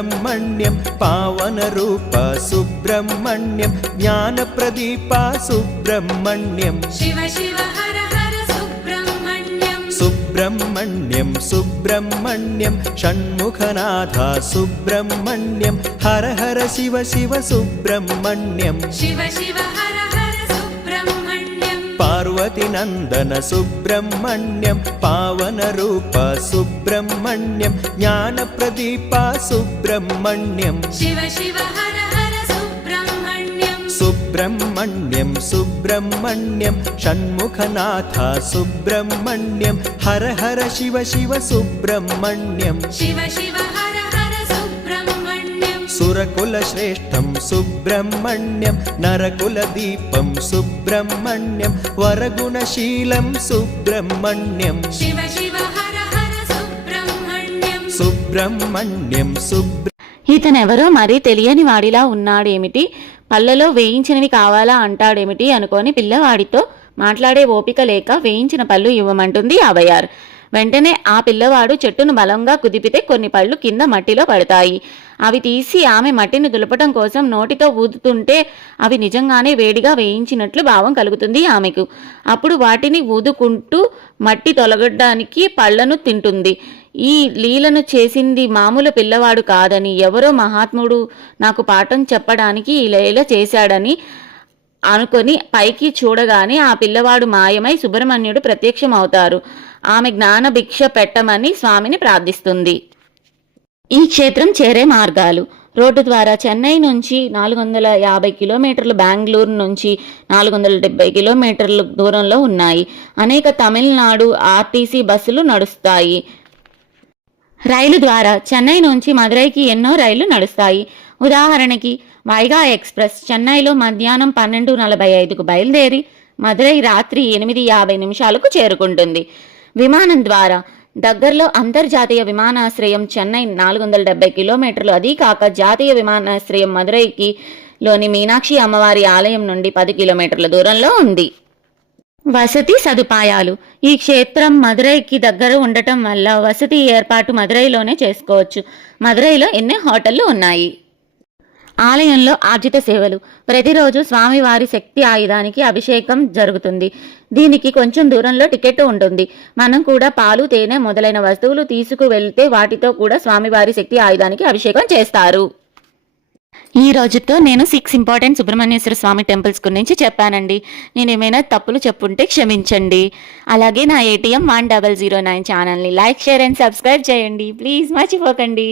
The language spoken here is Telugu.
సుబ్రహ్మణ్యం పావన రూప సుబ్రహ్మణ్యం జ్ఞాన ప్రదీప సుబ్రహ్మణ్యం శివ శివ హర హర సుబ్రహ్మణ్యం సుబ్రహ్మణ్యం సుబ్రహ్మణ్యం షణ్ముఖనాథ సుబ్రహ్మణ్యం హర హర శివ శివ సుబ్రహ్మణ్యం శివ శివ హర హర సుబ్రహ్మణ్యం పార్వతి నందన సుబ్రహ్మణ్యం పావన రూప సుబ్రహ్మణ్యం జ్ఞాన ప్రదీప సుబ్రహ్మణ్యం శివ శివ హర హర సుబ్రహ్మణ్యం సుబ్రహ్మణ్యం సుబ్రహ్మణ్యం షణ్ముఖనాథ సుబ్రహ్మణ్యం హర హర శివ శివ సుబ్రహ్మణ్యం శివ శివ హర హర సుబ్రహ్మణ్యం సురకుల శ్రేష్టం సుబ్రహ్మణ్యం నరకుల దీపం సుబ్రహ్మణ్యం వరగుణశీలం సుబ్రహ్మణ్యం శివ శివ హర హర సుబ్రహ్మణ్యం సుబ్రహ్మణ్యం ఇతనెవరో మరీ తెలియని వాడిలా ఉన్నాడేమిటి, పళ్ళలో వేయించినవి కావాలా అంటాడేమిటి అనుకొని పిల్లవాడితో మాట్లాడే ఓపిక లేక వేయించిన పళ్ళు ఇవ్వమంటుంది అవయార్. వెంటనే ఆ పిల్లవాడు చెట్టును బలంగా కుదిపితే కొన్ని పళ్ళు కింద మట్టిలో పడతాయి. అవి తీసి ఆమె మట్టిని దులపటం కోసం నోటితో ఊదుతుంటే అవి నిజంగానే వేడిగా వేయించినట్లు భావం కలుగుతుంది ఆమెకు. అప్పుడు వాటిని ఊదుకుంటూ మట్టి తొలగడానికి పళ్లను తింటుంది. ఈ లీలను చేసింది మామూలు పిల్లవాడు కాదని, ఎవరో మహాత్ముడు నాకు పాఠం చెప్పడానికి ఈ లీల చేశాడని అనుకొని పైకి చూడగానే ఆ పిల్లవాడు మాయమై సుబ్రహ్మణ్యుడు ప్రత్యక్షమవుతారు. ఆమె జ్ఞాన భిక్ష పెట్టమని స్వామిని ప్రార్థిస్తుంది. ఈ క్షేత్రం చేరే మార్గాలు: రోడ్డు ద్వారా చెన్నై నుంచి 450 కిలోమీటర్లు, బెంగళూరు నుంచి 470 కిలోమీటర్ల దూరంలో ఉన్నాయి. అనేక తమిళనాడు ఆర్టీసీ బస్సులు నడుస్తాయి. రైలు ద్వారా చెన్నై నుంచి మదురైకి ఎన్నో రైళ్లు నడుస్తాయి. ఉదాహరణకి వైగా ఎక్స్ప్రెస్ చెన్నైలో మధ్యాహ్నం 12:45కు బయలుదేరి మదురై రాత్రి 8:50 చేరుకుంటుంది. విమానం ద్వారా దగ్గరలో అంతర్జాతీయ విమానాశ్రయం చెన్నై 470 కిలోమీటర్లు, అదీ కాక జాతీయ విమానాశ్రయం మదురైకి లోని మీనాక్షి అమ్మవారి ఆలయం నుండి 10 కిలోమీటర్ల దూరంలో ఉంది. వసతి సదుపాయాలు: ఈ క్షేత్రం మదురైకి దగ్గర ఉండటం వల్ల వసతి ఏర్పాటు మదురైలోనే చేసుకోవచ్చు. మదురైలో ఎన్నో హోటళ్లు ఉన్నాయి. ఆలయంలో ఆర్జిత సేవలు: ప్రతిరోజు స్వామివారి శక్తి ఆయుధానికి అభిషేకం జరుగుతుంది. దీనికి కొంచెం దూరంలో టికెట్ ఉంటుంది. మనం కూడా పాలు, తేనె మొదలైన వస్తువులు తీసుకువెళ్తే వాటితో కూడా స్వామివారి శక్తి ఆయుధానికి అభిషేకం చేస్తారు. ఈ రోజుతో నేను 6 ఇంపార్టెంట్ సుబ్రహ్మణ్యేశ్వర స్వామి టెంపుల్స్ గురించి చెప్పానండి. నేను ఏమైనా తప్పులు చెప్పుంటే క్షమించండి. అలాగే నా ATM 1009 ఛానల్ని లైక్, షేర్ అండ్ సబ్స్క్రైబ్ చేయండి ప్లీజ్, మర్చిపోకండి.